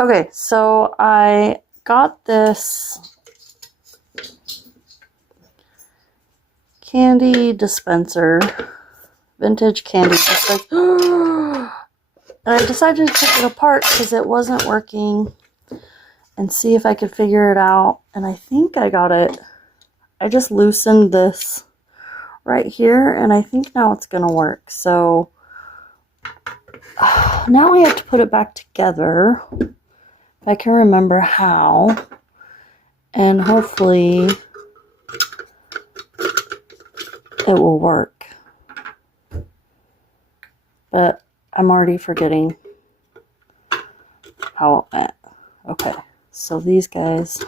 Okay, so I got this candy dispenser, vintage candy dispenser, and I decided to take it apart because it wasn't working and see if I could figure it out, and I think I got it. I just loosened this right here, and I think now it's gonna work. So now I have to put it back together, if I can remember how, and hopefully it will work. But I'm already forgetting how it went. Okay, so these guys,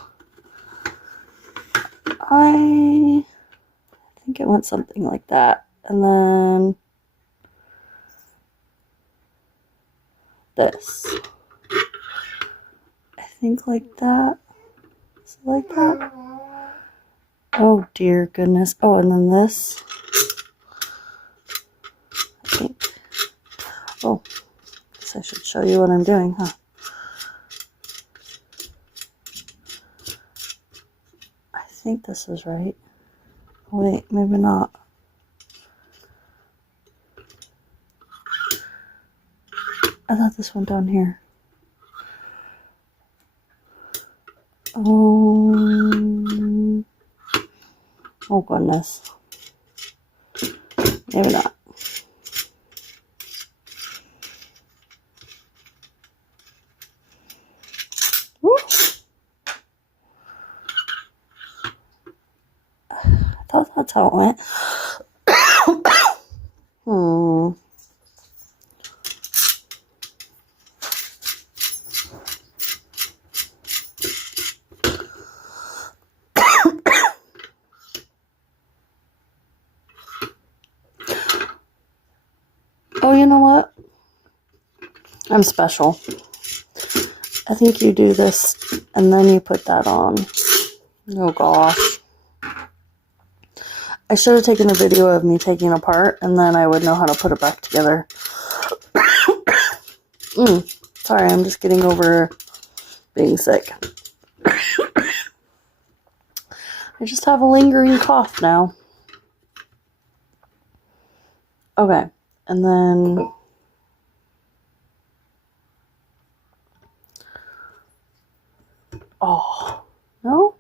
I think it went something like that. And then this, I think like that. Is it like that? Oh dear goodness. Oh, and then this, I think. Oh, guess I should show you what I'm doing, huh? I think this is right. Wait, maybe not. I thought this went down here. Oh goodness. Maybe not. Woo. I thought that's how it went. Oh, you know what? I'm special. I think you do this and then you put that on. Oh gosh. I should have taken a video of me taking it apart and then I would know how to put it back together. Sorry, I'm just getting over being sick. I just have a lingering cough now. Okay, and then oh, no?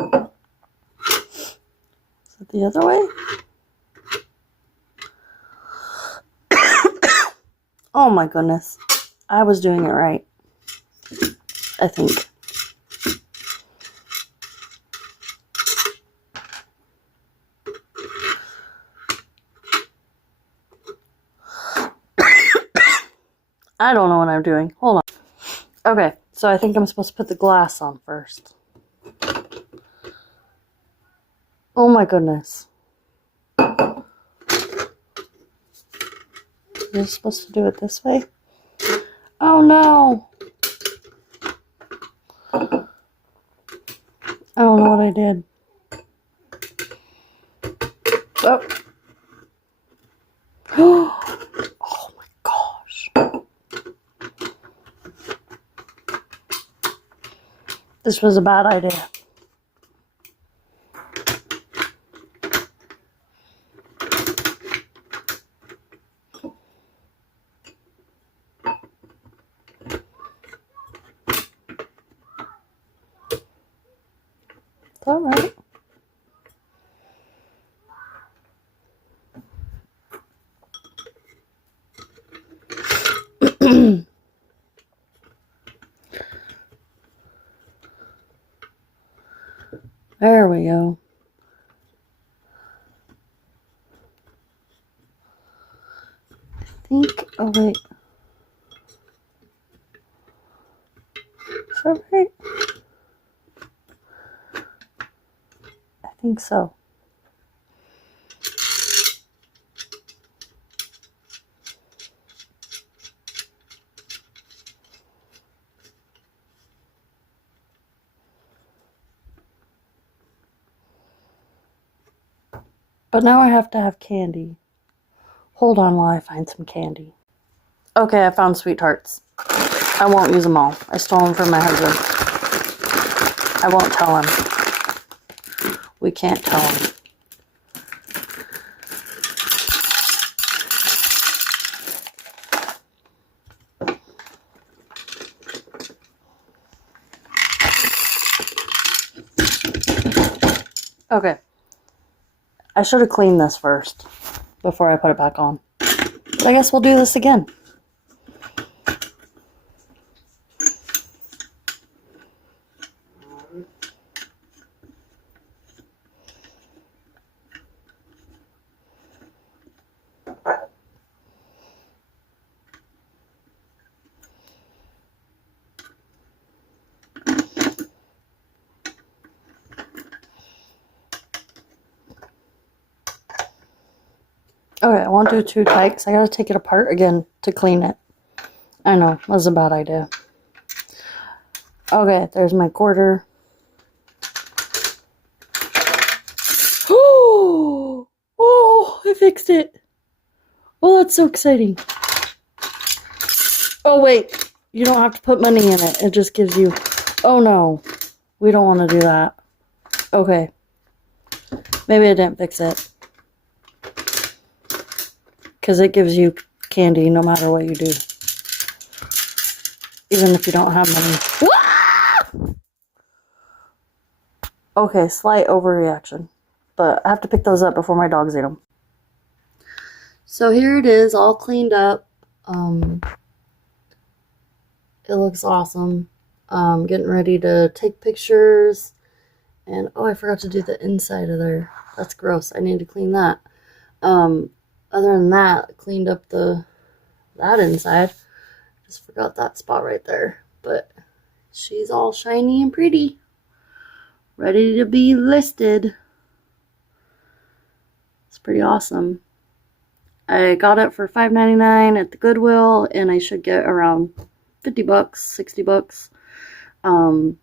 Is it the other way? Oh my goodness. I was doing it right. I think. I don't know what I'm doing. Hold on. Okay, so I think I'm supposed to put the glass on first. Oh my goodness. You're supposed to do it this way? Oh no! I don't know what I did. Oh. Oh my gosh. This was a bad idea. It's all right. There we go. I think, oh wait. Is that right? I think so. But now I have to have candy. Hold on while I find some candy. Okay, I found sweethearts. I won't use them all. I stole them from my husband. I won't tell him. We can't tell him. Okay. I should have cleaned this first before I put it back on. But I guess we'll do this again. Okay, I won't do it too tight because I gotta take it apart again to clean it. I know, that was a bad idea. Okay, there's my quarter. Oh, I fixed it. Oh, that's so exciting. Oh, wait. You don't have to put money in it. It just gives you... Oh, no. We don't want to do that. Okay. Maybe I didn't fix it. Because it gives you candy no matter what you do. Even if you don't have money. Okay, slight overreaction. But I have to pick those up before my dogs eat them. So here it is, all cleaned up. It looks awesome. Getting ready to take pictures. And, oh, I forgot to do the inside of there. That's gross. I need to clean that. Other than that, cleaned up that inside. Just forgot that spot right there. But she's all shiny and pretty. Ready to be listed. It's pretty awesome. I got it for $5.99 at the Goodwill, and I should get around 50 bucks, 60 bucks. And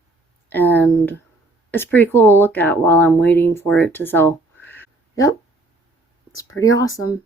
it's pretty cool to look at while I'm waiting for it to sell. Yep. It's pretty awesome.